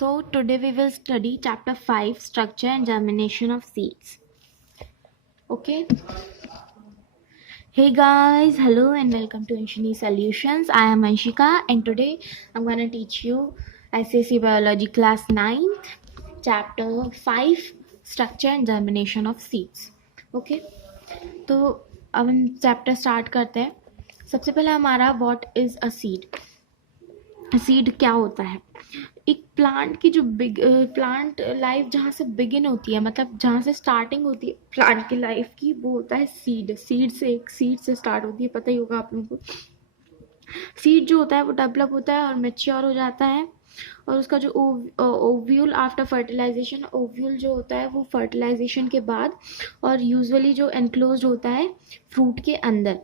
So today we will study chapter 5, structure and germination of seeds. Okay. Hey guys, hello and welcome to Anshini Solutions. I am Anshika and today I'm going to teach you SSC Biology class 9th chapter 5, structure and germination of seeds. Okay. तो अब हम chapter start करते हैं. सबसे पहले हमारा what is a seed. Seed क्या होता है? एक प्लांट की जो प्लांट लाइफ जहाँ से बिगिन होती है, मतलब जहाँ से स्टार्टिंग होती है प्लांट की लाइफ की, वो होता है सीड. सीड से स्टार्ट होती है. पता ही होगा आप लोगों को. सीड जो होता है वो डेवलप होता है और मेच्योर हो जाता है, और उसका जो ओव्यूल आफ्टर फर्टिलाइजेशन, ओव्यूल जो होता है वो फर्टिलाइजेशन के बाद, और यूजुअली जो एनक्लोज होता है फ्रूट के अंदर.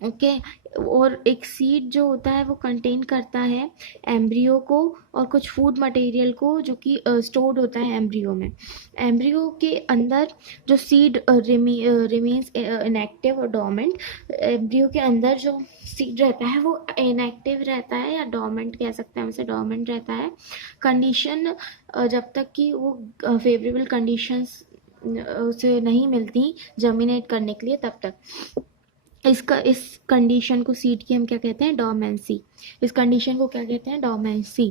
ओके. और एक सीड जो होता है वो कंटेन करता है एम्ब्रियो को और कुछ फूड मटेरियल को, जो कि स्टोर्ड होता है एम्ब्रियो में. एम्ब्रियो के अंदर जो सीड रिमेन्स इनएक्टिव और डोमेंट. एम्ब्रियो के अंदर जो सीड रहता है वो इनएक्टिव रहता है, या डोमेंट कह सकते हैं, वैसे डोमेंट रहता है. कंडीशन जब तक कि वो फेवरेबल कंडीशंस उसे नहीं मिलती जर्मिनेट करने के लिए, तब तक इस कंडीशन को सीड की हम क्या कहते हैं? डोमेंसी. इस कंडीशन को क्या कहते हैं? डोमेंसी.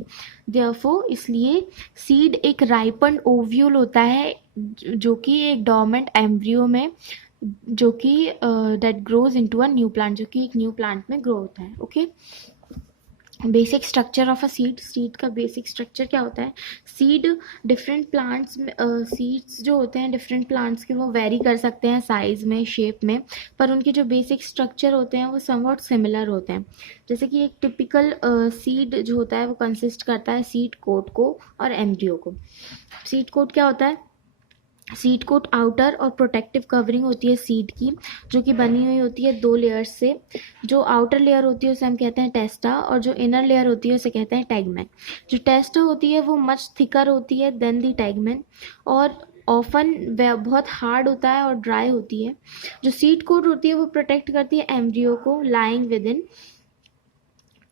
देयरफॉर इसलिए सीड एक राइपन ओव्यूल होता है, जो कि एक डोमेंट एम्ब्रियो में, जो कि that grows into a new plant, जो कि एक न्यू प्लांट में ग्रो होता है. Okay. Basic structure of a seed. Seed का बेसिक स्ट्रक्चर क्या होता है? सीड डिफरेंट प्लांट्स में, सीड्स जो होते हैं डिफरेंट प्लांट्स के, वो वेरी कर सकते हैं साइज में, शेप में, पर उनके जो बेसिक स्ट्रक्चर होते हैं वो समवॉट सिमिलर होते हैं. जैसे कि एक टिपिकल सीड जो होता है वो कंसिस्ट करता है सीड कोट को और एम्ब्रियो को. सीड कोट क्या होता है? सीड कोट आउटर और प्रोटेक्टिव कवरिंग होती है सीड की, जो कि बनी हुई होती है 2 लेयर्स से. जो आउटर लेयर होती है उसे हम कहते हैं टेस्टा, और जो इनर लेयर होती है उसे कहते हैं टैगमेन. जो टेस्टा होती है वो मच थिकर होती है देन दी टैगमेन, और ऑफन बहुत हार्ड होता है और ड्राई होती है. जो सीड कोट होती है वो प्रोटेक्ट करती है एम्ब्रियो को लाइंग विद इन.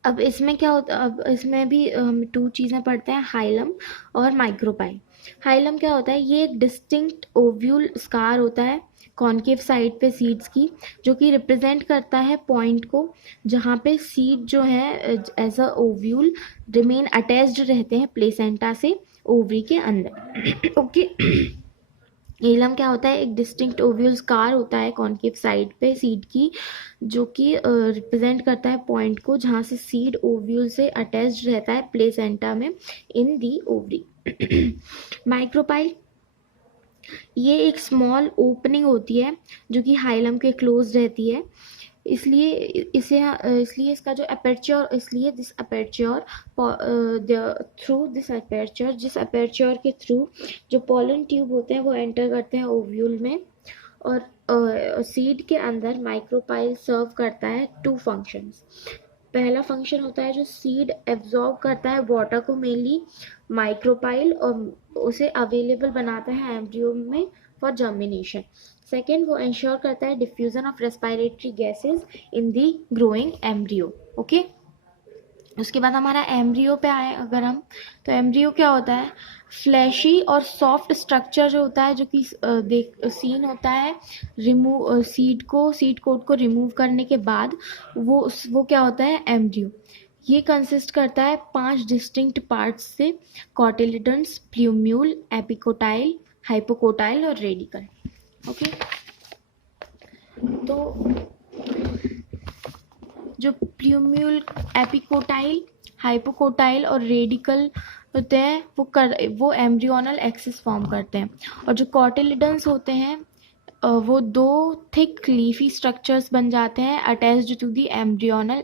अब इसमें क्या होता है? अब इसमें भी हम 2 चीज़ें पढ़ते हैं, हाइलम और माइक्रोपाइल. हाइलम क्या होता है? ये एक डिस्टिंक्ट ओव्यूल स्कार होता है कॉन्केव साइड पे सीड्स की, जो कि रिप्रेजेंट करता है पॉइंट को जहाँ पे सीड जो है as a ovule remain attached रहते हैं प्लेसेंटा से ओवरी के अंदर. ओके. एलम क्या होता है? एक डिस्टिंक्ट ओव्यूल स्कार होता है कॉन्केव साइड पे सीड की, जो कि रिप्रेजेंट करता है पॉइंट को जहाँ से सीड ओव्यूल से अटैच्ड रहता है प्लेसेंटा में इन दी ओवरी. माइक्रोपाइल, ये एक स्मॉल ओपनिंग होती है जो कि हाइलम के क्लोज रहती है. इसलिए इसका जो अपर्चर, इसलिए this aperture through this aperture, जिस अपर्चर के थ्रू जो पॉलन ट्यूब होते हैं वो एंटर करते हैं ओव्यूल में, और सीड के अंदर माइक्रोपाइल सर्व करता है 2 फंक्शंस. पहला फंक्शन होता है जो सीड एब्जॉर्ब करता है वाटर को मेनली माइक्रोपाइल, और उसे अवेलेबल बनाता है एम्ब्रियो में फॉर जर्मिनेशन. सेकेंड, वो इंश्योर करता है diffusion of respiratory gases in the growing embryo. Okay. उसके बाद हमारा एम्ब्रियो पे आए अगर हम, तो एम्ब्रियो क्या होता है? फ्लैशी और सॉफ्ट स्ट्रक्चर जो होता है, जो कि सीन होता है रिमूव सीड कोट को रिमूव करने के बाद, वो क्या होता है? एम्ब्रियो. ये कंसिस्ट करता है 5 डिस्टिंक्ट पार्ट्स से: कॉटिलिडन्स, प्ल्यूम्यूल, एपिकोटाइल, हाइपोकोटाइल और रेडिकल. ओके. तो जो प्ल्यूम्यूल, एपिकोटाइल, हाइपोकोटाइल और रेडिकल होते हैं वो एम्ब्रियोनल एक्सिस फॉर्म करते हैं. और जो कॉटिलिडन्स होते हैं वो 2 थिक लीफी स्ट्रक्चर्स बन जाते हैं attached to the embryonal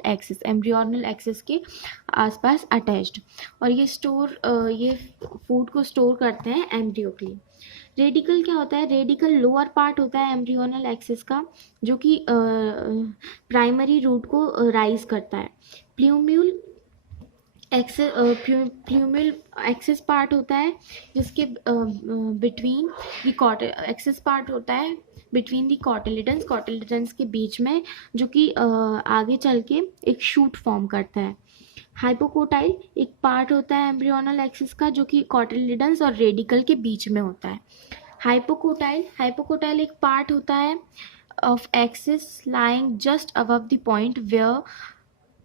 axis के आसपास अटैच्ड, और ये फूड को स्टोर करते हैं एम्ब्रियो के लिए. रेडिकल क्या होता है? रेडिकल लोअर पार्ट होता है एम्ब्रियोनल एक्सिस का, जो कि प्राइमरी रूट को राइज करता है. प्ल्यूम्यूल एक्सिस पार्ट होता है जिसके बिटवीन दी एक्सिस पार्ट होता है बिटवीन दी कॉटिलिडन्स के बीच में, जो कि आगे चल के एक शूट फॉर्म करता है. हाइपोकोटाइल एक पार्ट होता है एम्ब्रियोनल एक्सिस का जो कि कॉटिलिडन्स और रेडिकल के बीच में होता है। हाइपोकोटाइल एक पार्ट होता है of axis lying just above the point where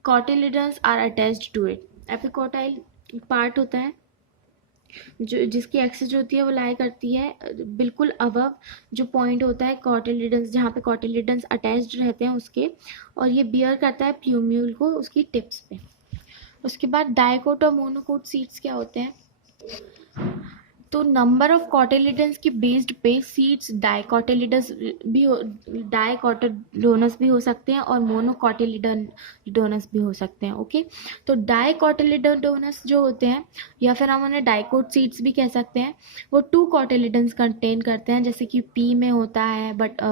cotyledons are attached to it. Epicotyl part होता है जो जिसकी एक्सिस जो होती है वो लाई करती है बिल्कुल अबव जो पॉइंट होता है कॉटिलिडन्स, जहाँ पे कॉटिलिडन्स अटैच्ड रहते हैं उसके, और ये बियर करता है प्लूम्यूल को उसकी टिप्स पे। उसके बाद डाइकोट और मोनोकोट सीड्स क्या होते हैं? तो नंबर ऑफ कॉटिलिडन्स की बेस्ड पे सीड्स डाइकोटिलिडस डाइकोटिलोनस भी हो सकते हैं और मोनोकोटिलिडोनस भी हो सकते हैं। ओके, तो डाइकोटिलिडोनस जो होते हैं या फिर हम उन्हें डाइकोट सीड्स भी कह सकते हैं, वो 2 कॉटिलिडन्स कंटेन करते हैं, जैसे कि पी में होता है, बट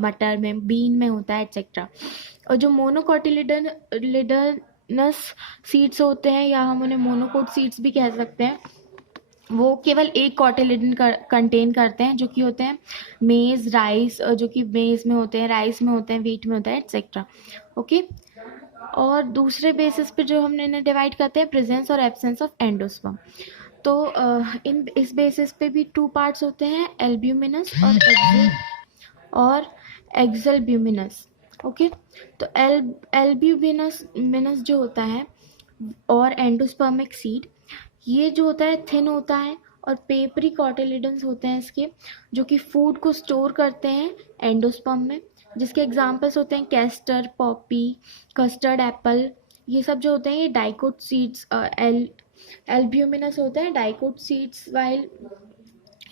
मटर में, बीन में होता है, एक्सेट्रा। और जो मोनोकोटिलिडोनस सीड्स होते हैं या हम उन्हें मोनोकोट सीड्स भी कह सकते हैं, वो केवल एक कॉटिलिडन कंटेन करते हैं, जो कि होते हैं मेज, राइस, जो कि मेज में होते हैं, राइस में होते हैं, व्हीट में होता है, एक्सेट्रा। ओके, और दूसरे बेसिस पे जो हमने इन्हें डिवाइड करते हैं प्रेजेंस और एब्सेंस ऑफ एंडोस्पर्म। तो इस बेसिस पे भी 2 पार्ट्स होते हैं, एल्ब्यूमिनस और एक्सल्ब्यूमिनस। ओके, तो एल्ब्यूमिनस जो होता है और एंडोस्पर्मिक सीड, ये जो होता है थिन होता है और पेपरी कॉटिलिडन्स होते हैं इसके, जो कि फूड को स्टोर करते हैं एंडोस्पर्म में, जिसके एग्जांपल्स होते हैं कैस्टर, पॉपी, कस्टर्ड एप्पल। ये सब जो होते हैं ये डाइकोट सीड्स, एल्ब्यूमिनस होते हैं dicot seeds, while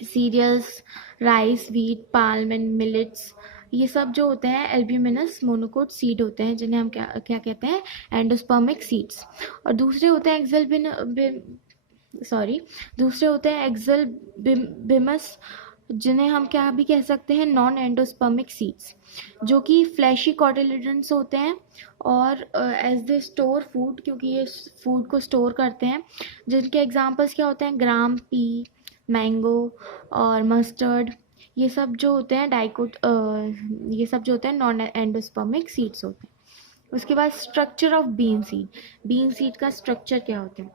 cereals, rice, wheat, palm and millets, ये सब जो होते हैं एल्ब्यूमिनस मोनोकोट सीड होते हैं, जिन्हें हम क्या क्या कहते हैं, एंडोस्पर्मिक सीड्स। और दूसरे होते हैं एक्सल्बिमस, जिन्हें हम क्या भी कह सकते हैं, नॉन एंडोस्पर्मिक सीड्स, जो कि फ्लैशी कॉटिलिडन्स होते हैं और एज दे स्टोर फूड, क्योंकि ये फूड को स्टोर करते हैं, जिनके एग्जांपल्स क्या होते हैं, ग्राम, पी, मैंगो और मस्टर्ड। ये सब जो होते हैं ये सब जो होते हैं नॉन एंडोस्पर्मिक सीड्स होते हैं। उसके बाद स्ट्रक्चर ऑफ बीन सीड का स्ट्रक्चर क्या होता है,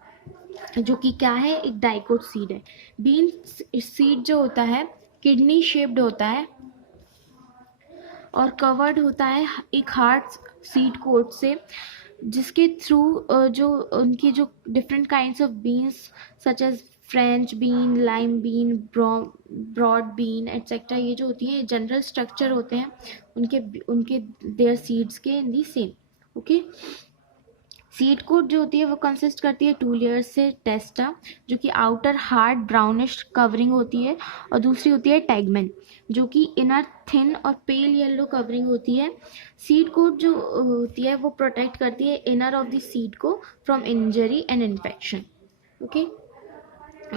जो कि क्या है, एक डाइकोट सीड है। बीन सीड जो होता है किडनी शेप्ड होता है और कवर्ड होता है एक हार्ड सीड कोट से, जिसके थ्रू जो उनकी जो different kinds of beans such as French bean, lime bean, broad bean etcetera, ये जो होती है जनरल स्ट्रक्चर होते हैं उनके देयर सीड्स के in the same. Okay, seed coat जो होती है वो कंसिस्ट करती है 2 लेयर्स से, टेस्टा जो कि आउटर हार्ड ब्राउनिश कवरिंग होती है, और दूसरी होती है टैगमेन जो कि इनर थिन और पेल येलो कवरिंग होती है। सीड कोट जो होती है वो प्रोटेक्ट करती है इनर ऑफ द सीड को from injury and infection. Okay,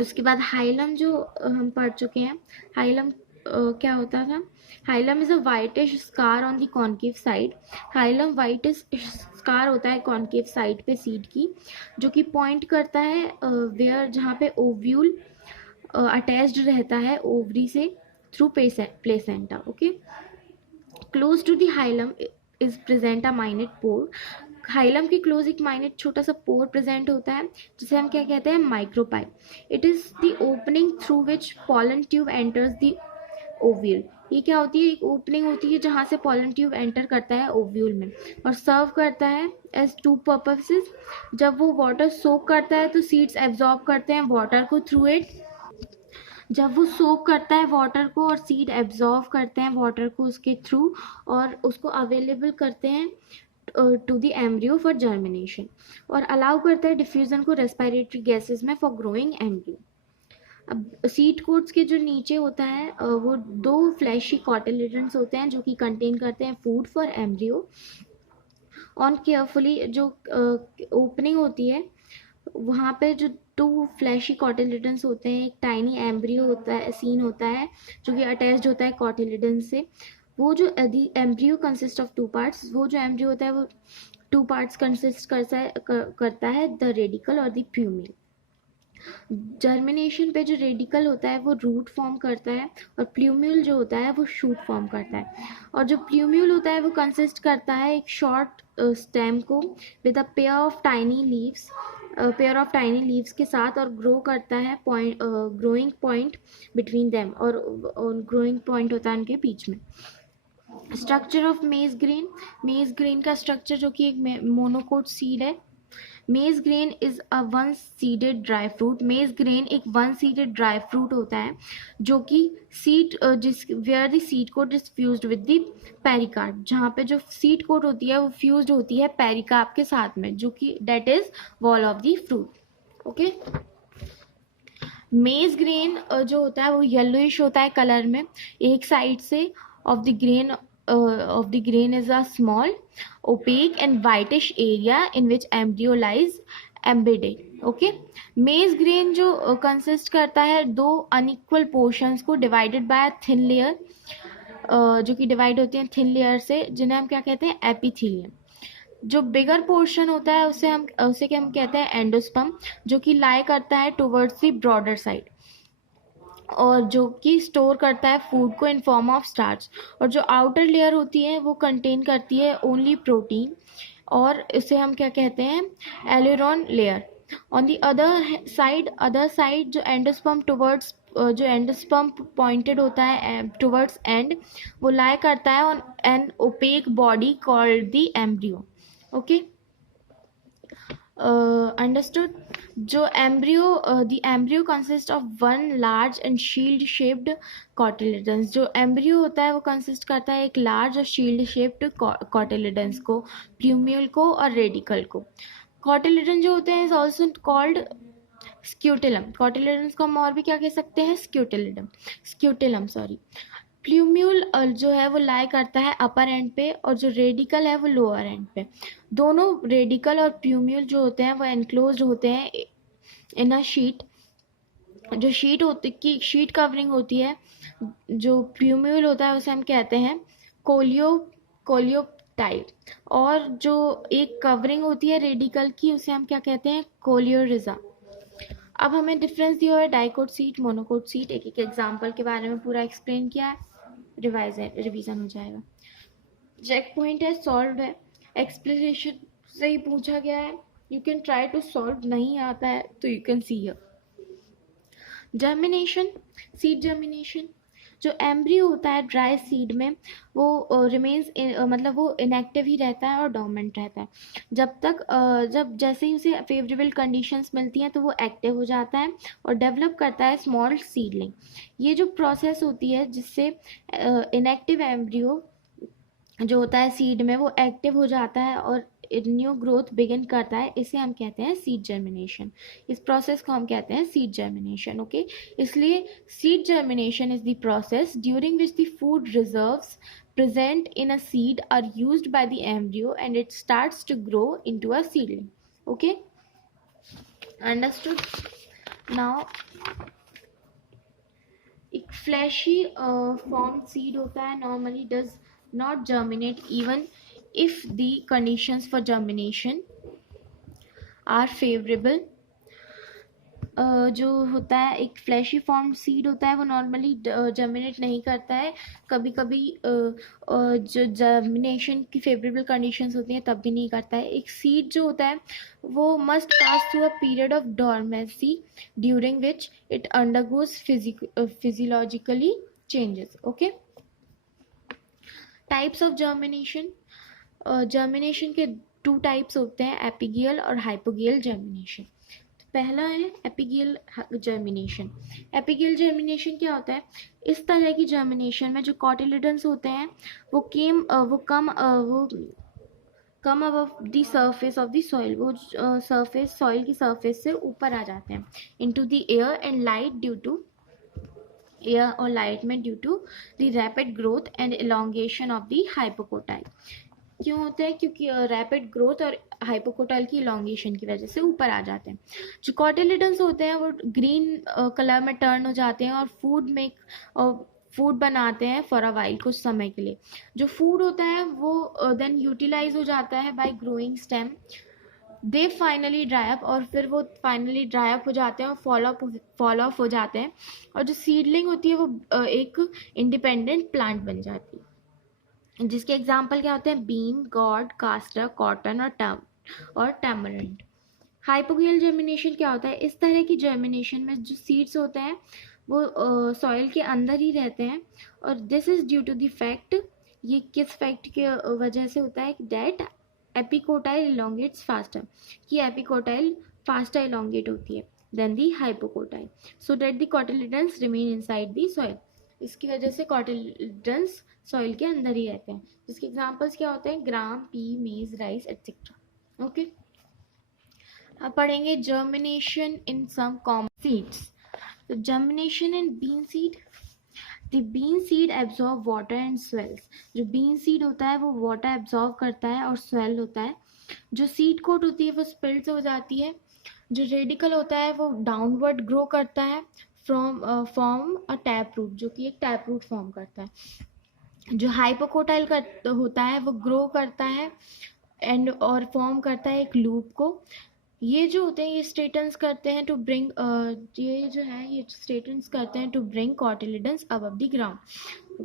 उसके बाद हाइलम जो हम पढ़ चुके हैं, हाइलम क्या होता था, hilum is a whitish scar on the concave side. Hilum whitish scar होता है कॉन्केव साइड पे सीड की, जो कि पॉइंट करता है वेयर, जहाँ पे ओव्यूल अटैच्ड रहता है ओवरी से through placenta. Okay, close to the hilum is present a minute pore. Hilum के क्लोज एक माइनेट छोटा सा पोर प्रेजेंट होता है, जिसे हम क्या कहते हैं, micropyle. It is the opening through which pollen tube enters the ovule. ये क्या होती है, एक ओपनिंग होती है जहाँ से पॉलन ट्यूब एंटर करता है ओव्यूल में और सर्व करता है एज 2 पर्पसेस। जब वो वाटर सोक करता है तो सीड्स एब्जॉर्ब करते हैं वाटर को थ्रू इट, जब वो सोक करता है वाटर को और सीड एब्जॉर्व करते हैं वाटर को उसके थ्रू और उसको अवेलेबल करते हैं to the embryo for germination, और अलाउ करता है डिफ्यूजन को रेस्पिरेटरी गैसेस में फॉर ग्रोइंग एम्ब्रियो। अब सीड कोट्स के जो नीचे होता है वो 2 फ्लैशी कॉटिलिडन्स होते हैं जो कि कंटेन करते हैं food for embryo. On carefully जो ओपनिंग होती है वहाँ पे जो 2 फ्लैशी कॉटिलिडन्स होते हैं, एक टाइनी एम्ब्रियो होता है, सीन होता है जो कि अटैच्ड होता है कॉटिलिडन से। वो जो एम्ब्रियो कंसिस्ट ऑफ 2 पार्ट्स, वो जो एम्ब्रियो होता है वो 2 पार्ट्स कंसिस्ट करता है द रेडिकल और द प्यूमिल। जर्मिनेशन पे जो रेडिकल होता है वो रूट फॉर्म करता है और प्लूम्यूल जो होता है वो शूट फॉर्म करता है, और जो प्लूम्यूल होता है वो कंसिस्ट करता है एक शॉर्ट स्टेम को with a pair of tiny leaves के साथ, और ग्रो करता है ग्रोइंग पॉइंट बिटवीन देम, और ग्रोइंग पॉइंट होता है उनके बीच में। स्ट्रक्चर ऑफ मेज ग्रेन का स्ट्रक्चर जो कि एक मोनोकोट सीड है। Maize grain is a one seeded dry fruit. Maize grain एक वन सीडेड ड्राई फ्रूट होता है जो कि seed where the seed coat is fused with the pericarp, जहाँ पे जो सीड कोट होती है वो फ्यूज्ड होती है पेरिकार्प के साथ में, जो कि that is wall of the fruit. Okay, maize grain जो होता है वो येलोइश होता है कलर में। एक साइड से of the grain is a small opaque and whitish area in which embryo lies embedded. Okay, maize grain जो consist करता है दो unequal portions को divided by a thin layer, जो कि डिवाइड होती हैं थिन लेयर से, जिन्हें हम क्या कहते हैं, एपिथेलियम। जो बिगर पोर्शन होता है उसे हम कहते हैं एंडोस्पर्म, जो कि लाई करता है टुवर्ड्स द ब्रॉडर साइड, और जो कि स्टोर करता है फूड को इन फॉर्म ऑफ स्टार्च। और जो आउटर लेयर होती है वो कंटेन करती है ओनली प्रोटीन, और इसे हम क्या कहते हैं, aileron layer. On the other side जो एंडोस्पर्म पॉइंटेड होता है टुवर्ड्स एंड, वो लाई करता है on an opaque body called the embryo. Okay, understood. जो the embryo consists of one large and shield shaped cotyledons। जो embryo होता है वो consist करता है एक large और shield shaped cotyledons को, plumule को और radicle को। cotyledon जो होते हैं is also called scutellum। cotyledons को हम और भी क्या कह सकते हैं, scutellum सॉरी। प्ल्यूम्यूल जो है वो लाई करता है अपर एंड पे, और जो रेडिकल है वो लोअर एंड पे। दोनों रेडिकल और प्ल्यूम्यूल जो होते हैं वो एनक्लोज्ड होते हैं इन अ शीट। जो शीट कवरिंग होती है, जो प्ल्यूम्यूल होता है उसे हम कहते हैं कोलियोप्टाइड, और जो एक कवरिंग होती है रेडिकल की उसे हम क्या कहते हैं, कोलियोरिजा। अब हमें डिफरेंस दिया हुआ है डाइकोट सीट, मोनोकोट सीट, एक एक एग्जाम्पल के बारे में पूरा एक्सप्लेन किया है, रिवीजन हो जाएगा। चेक पॉइंट है, सॉल्व है, एक्सप्लेनेशन से ही पूछा गया है, you can try to solve, नहीं आता है तो you can see here. Germination, seed germination. जो एम्ब्रियो होता है ड्राई सीड में वो रिमेन्स मतलब वो इनएक्टिव ही रहता है और डोमेंट रहता है जब जैसे ही उसे फेवरेबल कंडीशंस मिलती हैं तो वो एक्टिव हो जाता है और डेवलप करता है स्मॉल सीडलिंग। ये जो प्रोसेस होती है जिससे इनएक्टिव एम्ब्रियो जो होता है सीड में वो एक्टिव हो जाता है और न्यू ग्रोथ बिगिन करता है, इसे हम कहते हैं सीड जर्मिनेशन। इस प्रोसेस को हम कहते हैं सीड जर्मिनेशन। ओके, इसलिए seed germination is the process during which the food reserves present in a seed are used by the embryo and it starts to grow into a seedling. Okay, understood? Now एक fleshy formed seed होता है, normally does not germinate even if the conditions for germination are favorable. जो होता है एक flashy form seed होता है वो नॉर्मली जर्मिनेट नहीं करता है, कभी कभी जो जर्मिनेशन की फेवरेबल कंडीशंस होती हैं तब भी नहीं करता है। एक सीड जो होता है वो must pass through a period of dormancy during which it undergoes physiologically changes. Okay, types of germination. Germination के 2 टाइप्स होते हैं, एपिगियल और हाइपोगियल जर्मिनेशन। पहला है एपिगियल जर्मिनेशन। एपिगियल जर्मिनेशन क्या होता है, इस तरह की जर्मिनेशन में जो कॉटिलिडन्स होते हैं वो come above the surface of the soil, वो सॉइल की सरफेस से ऊपर आ जाते हैं into the air and light due to the rapid growth and elongation of the hypocotyl. क्यों होता है, क्योंकि रैपिड ग्रोथ और हाइपोकोटाइल की इलोंगेशन की वजह से ऊपर आ जाते हैं। जो कॉटिलिडन्स होते हैं वो ग्रीन कलर में टर्न हो जाते हैं और फूड बनाते हैं फॉर अ वाइल, कुछ समय के लिए। जो फूड होता है वो देन यूटिलाइज हो जाता है bye growing stem, they finally dry up, और फिर वो फाइनली ड्राई अप हो जाते हैं और फॉल ऑफ हो जाते हैं, और जो सीडलिंग होती है वो एक इंडिपेंडेंट प्लांट बन जाती है। जिसके एग्जाम्पल क्या होते हैं, बीन, गॉड, कास्टर, कॉटन और टैमरिंड। हाइपोगियल जर्मिनेशन क्या होता है, इस तरह की जर्मिनेशन में जो सीड्स होते हैं वो सॉइल के अंदर ही रहते हैं, और this is due to the fact, ये किस फैक्ट के वजह से होता है, दैट एपिकोटाइल इलोंगेट्स फास्टर, कि एपिकोटाइल फास्टर इलोंगेट होती है then the hypocotyl, so that the cotyledons remain inside the soil. इसकी वजह से कॉटिलिडन्स सॉइल के अंदर ही रहते हैं, जिसके एग्जांपल्स क्या होते हैं, gram, pea, maize, rice etcetera. Okay, अब पढ़ेंगे germination in some common seeds. तो germination in bean seed, the bean seed absorb water and swells. जो बीन सीड होता है वो वाटर एब्जॉर्ब करता है और स्वेल होता है। जो सीड कोट होती है वो स्पिल्स हो जाती है। जो रेडिकल होता है वो डाउनवर्ड ग्रो करता है फॉर्म अ टैप रूट, जो कि एक टैप रूट फॉर्म करता है। जो हाइपोकोटाइल होता है वो ग्रो करता है एंड और फॉर्म करता है एक लूप को। ये जो होते हैं ये स्टेटन्स करते हैं टू ब्रिंग, ये जो है ये स्टेटन्स करते हैं to bring cotyledons above the ground,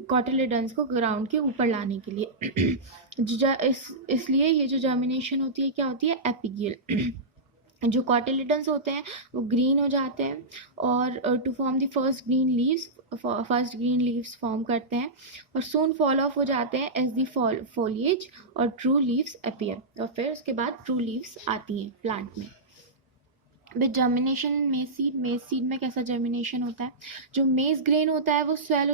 cotyledons को ग्राउंड के ऊपर लाने के लिए। इसलिए ये जो जर्मिनेशन होती है क्या होती है, एपिगियल। जो कॉटिलिडन्स होते हैं वो ग्रीन हो जाते हैं और to form the first green leaves form करते हैं और सून फॉल ऑफ हो जाते हैं एज द फॉलिएज और ट्रू लीव्स अपीयर, और फिर उसके बाद ट्रू लीव्स आती हैं प्लांट में। विद जर्मिनेशन मेज सीड में कैसा जर्मिनेशन होता है, जो मेज ग्रेन होता है वो स्वेल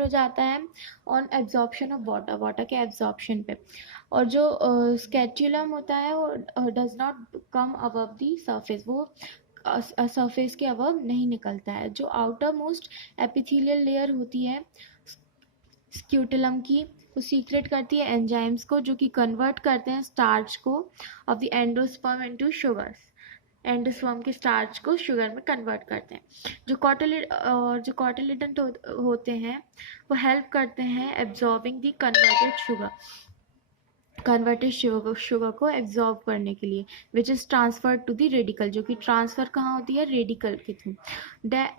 हो जाता है ऑन एब्जॉर्प्शन ऑफ वाटर के एब्जॉर्प्शन पे, और जो स्कैट्यूलम होता है वो does not come above the surface, वो सरफेस के अबव नहीं निकलता है। जो आउटर मोस्ट एपिथेलियल लेयर होती है स्क्यूटलम की, वो सीक्रेट करती है एंजाइम्स को जो कि कन्वर्ट करते हैं स्टार्च को of the endosperm into sugars, endosperm के स्टार्च को शुगर में कन्वर्ट करते हैं। जो कॉटिलिडन होते हैं वो हेल्प करते हैं एब्जॉर्बिंग द शुगर को एब्जॉर्ब करने के लिए, which is transfer to the radicle, जो कि ट्रांसफर कहाँ होती है, रेडिकल के through,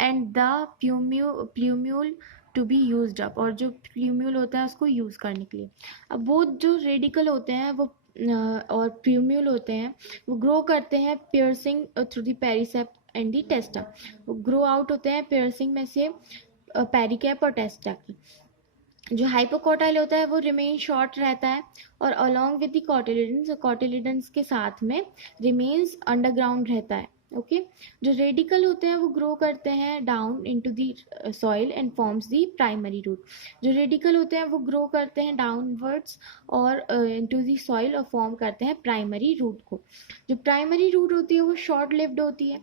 and the plumule to be used up, और जो प्ल्यूम्यूल होता है उसको यूज़ करने के लिए। अब वो जो रेडिकल होते हैं वो और प्ल्यूम्यूल होते हैं वो ग्रो करते हैं piercing through the perisperm and the testa, वो ग्रो आउट होते हैं पियर्सिंग में से पेरिकैप और टेस्टा की। जो हाइपोकोटाइल होता है वो रिमेन शॉर्ट रहता है और अलोंग विद द कॉटिलिडन्स के साथ में रिमेन्स अंडरग्राउंड रहता है। ओके, जो रेडिकल होते हैं वो ग्रो करते हैं down into the soil and forms the primary root. जो रेडिकल होते हैं वो ग्रो करते हैं डाउनवर्ड्स और इनटू द सॉइल और फॉर्म करते हैं प्राइमरी रूट को। जो प्राइमरी रूट होती है वो शॉर्ट लिव्ड होती है,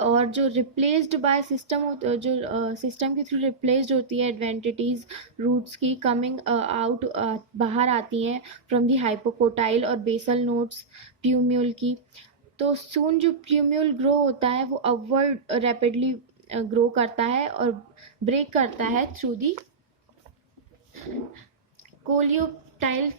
और जो रिप्लेस्ड बाय सिस्टम जो सिस्टम के थ्रू रिप्लेस्ड होती है एडवेंटिटीज रूट्स की कमिंग आउट बाहर आती हैं फ्रॉम दी हाइपोकोटाइल और बेसल नोड्स प्ल्यूम्यूल की। तो सून जो प्ल्यूम्यूल ग्रो होता है वो अपवर्ड रैपिडली ग्रो करता है और ब्रेक करता है थ्रू दी कोलियोप्टाइल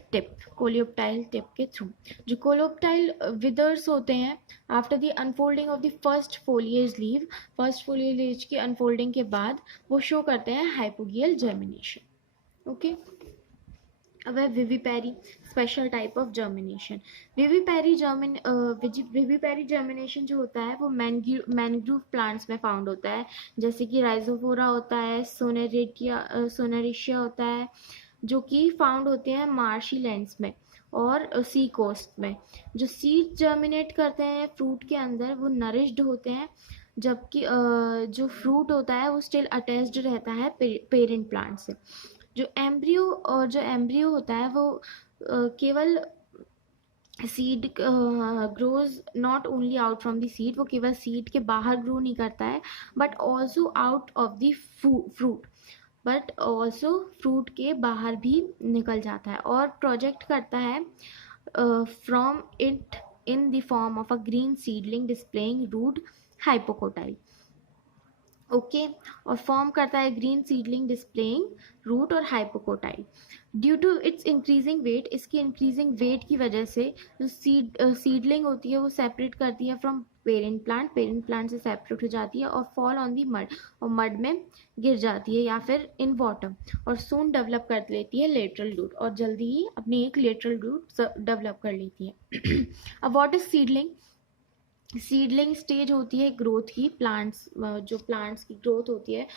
टिप के थ्रू। जो कोलियोप्टाइल विदर्स होते हैं after the unfolding of the first foliage की अनफोल्डिंग के बाद वो शो करते हैं हाइपोगियल जर्मिनेशन। ओके, अब है vivipary, special type of germination. Vivipary germination जो होता है वो मैनग्रूव प्लांट्स में फाउंड होता है, जैसे कि राइजोफोरा होता है, सोनेरेशिया होता है, जो कि फाउंड होते हैं मार्शी लैंड्स में और सी कोस्ट में। जो सीड जर्मिनेट करते हैं फ्रूट के अंदर वो नरिश्ड होते हैं, जबकि जो फ्रूट होता है वो स्टिल अटैच्ड रहता है पेरेंट प्लांट से। जो एम्ब्रियो होता है वो केवल seed grows not only out from the seed, वो केवल सीड के बाहर ग्रो नहीं करता है but also out of the fruit के बाहर भी निकल जाता है और प्रोजेक्ट करता है from it in the form of a green seedling displaying root hypocotyl. Okay, और फॉर्म करता है ग्रीन सीडलिंग डिस्प्लेइंग रूट और hypocotyl. Due to its increasing weight, इसकी इंक्रीजिंग वेट की वजह से जो सीडलिंग होती है वो सेपरेट करती है फ्रॉम पेरेंट प्लांट से सेपरेट हो जाती है और फॉल ऑन दी मड, और मड में गिर जाती है या फिर इन वाटर, और सून डेवलप कर लेती है लेटरल रूट, और जल्दी ही अपनी एक लेटरल रूट डेवलप कर लेती है। अब what is seedling? Seedling stage होती है ग्रोथ की, प्लांट्स जो प्लांट्स की ग्रोथ होती है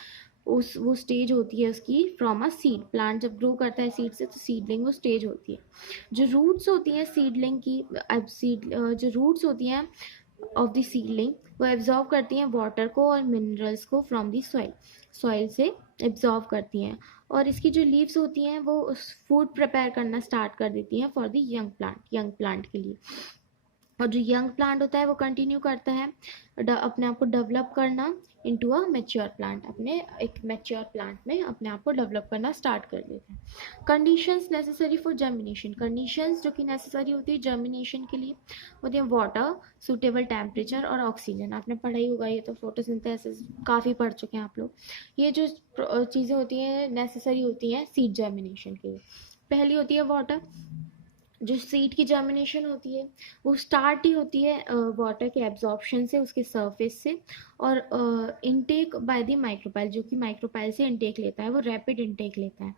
वो स्टेज होती है उसकी फ्रॉम अ सीड। प्लांट जब ग्रो करता है सीड से, तो सीडलिंग वो स्टेज होती है। जो रूट्स होती हैं सीडलिंग की, अब जो रूट्स होती हैं ऑफ द सीडलिंग, वो एब्जॉर्व करती हैं वाटर को और मिनरल्स को फ्रॉम द सॉइल से एब्जॉर्व करती हैं, और इसकी जो लीव्स होती हैं वो फूड प्रिपेयर करना स्टार्ट कर देती हैं फॉर द यंग प्लांट के लिए। और जो यंग प्लांट होता है वो कंटिन्यू करता है अपने आप को डेवलप करना इनटू अ मैच्योर प्लांट, अपने एक मैच्योर प्लांट में अपने आप को डेवलप करना स्टार्ट कर देता है। Conditions necessary for germination, conditions जो कि नेसेसरी होती है जर्मिनेशन के लिए होती है वाटर, सूटेबल टेम्परेचर और ऑक्सीजन। आपने पढ़ा ही होगा, ये तो फोटोसिंथेसिस काफ़ी पढ़ चुके हैं आप लोग। ये जो चीज़ें होती हैं नेसेसरी होती हैं सीड जर्मिनेशन के लिए। पहली होती है वाटर। जो सीड की जर्मिनेशन होती है वो स्टार्ट ही होती है वाटर के एब्जॉर्प्शन से, उसके सरफेस से, और इनटेक बाय द माइक्रोपाइल, जो कि माइक्रोपाइल से इनटेक लेता है, वो रैपिड इनटेक लेता है।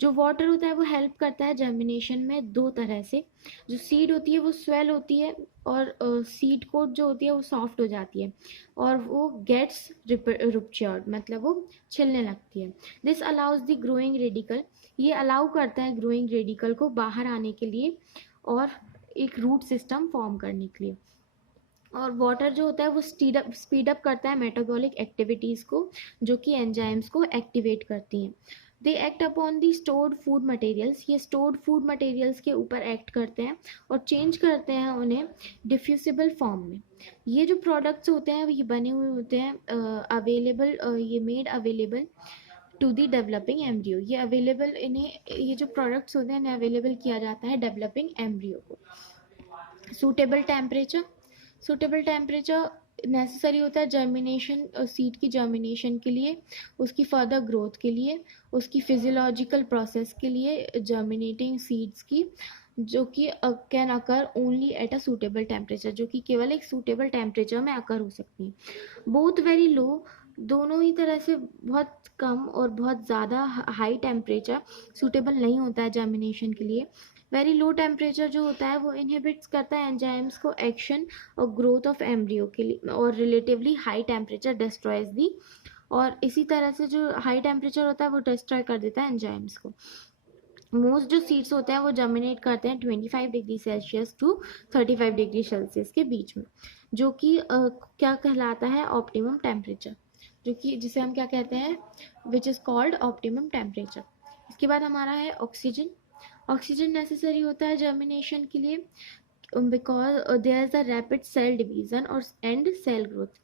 जो वाटर होता है वो हेल्प करता है जर्मिनेशन में दो तरह से। जो सीड होती है वो स्वेल होती है, और सीड कोट जो होती है वो सॉफ्ट हो जाती है, और वो गेट्स रुपचर्ड, मतलब वो छिलने लगती है। This allows the growing radical, ये अलाउ करता है ग्रोइंग रेडिकल को बाहर आने के लिए और एक रूट सिस्टम फॉर्म करने के लिए। और वाटर जो होता है वो स्पीड अप करता है मेटाबॉलिक एक्टिविटीज़ को, जो कि एंजाइम्स को एक्टिवेट करती हैं। They act upon the stored food materials, ये स्टोर्ड फूड मटेरियल्स के ऊपर एक्ट करते हैं और चेंज करते हैं उन्हें डिफ्यूसिबल फॉर्म में। ये जो प्रोडक्ट्स होते हैं ये बने हुए होते हैं अवेलेबल, ये made available to the developing embryo, ये अवेलेबल इन्हें, ये जो प्रोडक्ट्स होते हैं इन्हें अवेलेबल किया जाता है डेवलपिंग एम्ब्रियो को। Suitable temperature, suitable temperature necessary होता है जर्मिनेशन, सीड की जर्मिनेशन के लिए, उसकी फर्दर ग्रोथ के लिए, उसकी फिजियोलॉजिकल प्रोसेस के लिए जर्मिनेटिंग सीड्स की, जो कि can occur only at a suitable temperature, जो कि केवल एक सूटेबल टेम्परेचर में अकर हो सकती है। बोथ वेरी लो, दोनों ही तरह से बहुत कम और बहुत ज़्यादा हाई टेम्परेचर सूटेबल नहीं होता है जर्मिनेशन के लिए। वेरी लो टेम्परेचर जो होता है वो इनहिबिट्स करता है एंजाइम्स को एक्शन और ग्रोथ ऑफ एम्ब्रियो के लिए, और रिलेटिवली हाई टेम्परेचर डिस्ट्रॉयज दी, और इसी तरह से जो हाई टेम्परेचर होता है वो डिस्ट्रॉय कर देता है एंजाइम्स को। मोस्ट जो सीड्स होते हैं वो जर्मिनेट करते हैं 25 degree Celsius to 35 degree Celsius के बीच में, जो कि क्या कहलाता है ऑप्टिमम टेम्परेचर, जो कि जिसे हम क्या कहते हैं, which is called optimum temperature. इसके बाद हमारा है ऑक्सीजन। ऑक्सीजन नेसेसरी होता है जर्मिनेशन के लिए because there is a rapid cell division और एंड सेल ग्रोथ।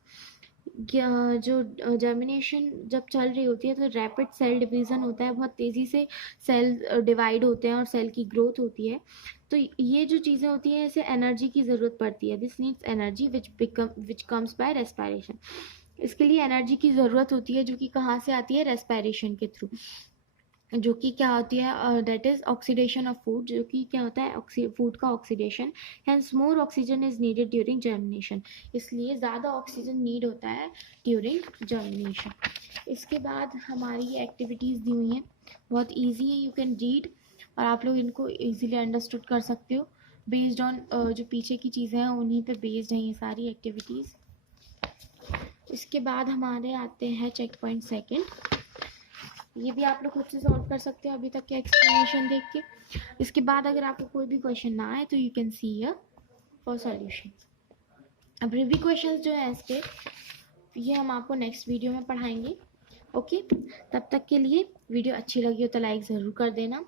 जो जर्मिनेशन जब चल रही होती है तो रैपिड सेल डिवीज़न होता है, बहुत तेज़ी से सेल डिवाइड होते हैं और सेल की ग्रोथ होती है। तो ये जो चीज़ें होती हैं इसे एनर्जी की ज़रूरत पड़ती है। This needs energy which comes by respiration. इसके लिए एनर्जी की ज़रूरत होती है, जो कि कहाँ से आती है, रेस्पिरेशन के थ्रू, जो कि क्या होती है, that is oxidation of food, जो कि क्या होता है फूड का oxidation. Hence more oxygen is needed during germination, इसलिए ज़्यादा ऑक्सीजन नीड होता है ड्यूरिंग जर्मिनेशन। इसके बाद हमारी एक्टिविटीज़ दी हुई हैं, बहुत ईजी है, यू कैन रीड और आप लोग इनको ईजिली अंडरस्टूड कर सकते हो बेस्ड ऑन जो पीछे की चीज़ें हैं उन्हीं पे बेस्ड हैं ये सारी एक्टिविटीज़। इसके बाद हमारे आते हैं चेक पॉइंट सेकेंड, ये भी आप लोग खुद से सॉल्व कर सकते हो अभी तक के एक्सप्लेनेशन देख के। इसके बाद अगर आपको कोई भी क्वेश्चन ना आए तो you can see here for solution. अब रिव्यू क्वेश्चंस जो है इसके, ये हम आपको नेक्स्ट वीडियो में पढ़ाएंगे। ओके, तब तक के लिए वीडियो अच्छी लगी हो तो लाइक ज़रूर कर देना।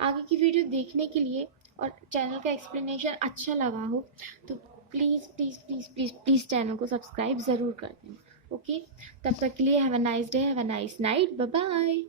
आगे की वीडियो देखने के लिए और चैनल का एक्सप्लेनेशन अच्छा लगा हो तो please please please please please channel को सब्सक्राइब ज़रूर कर देना। ओके, तब तक के लिए have a nice day, have a nice night, bye bye.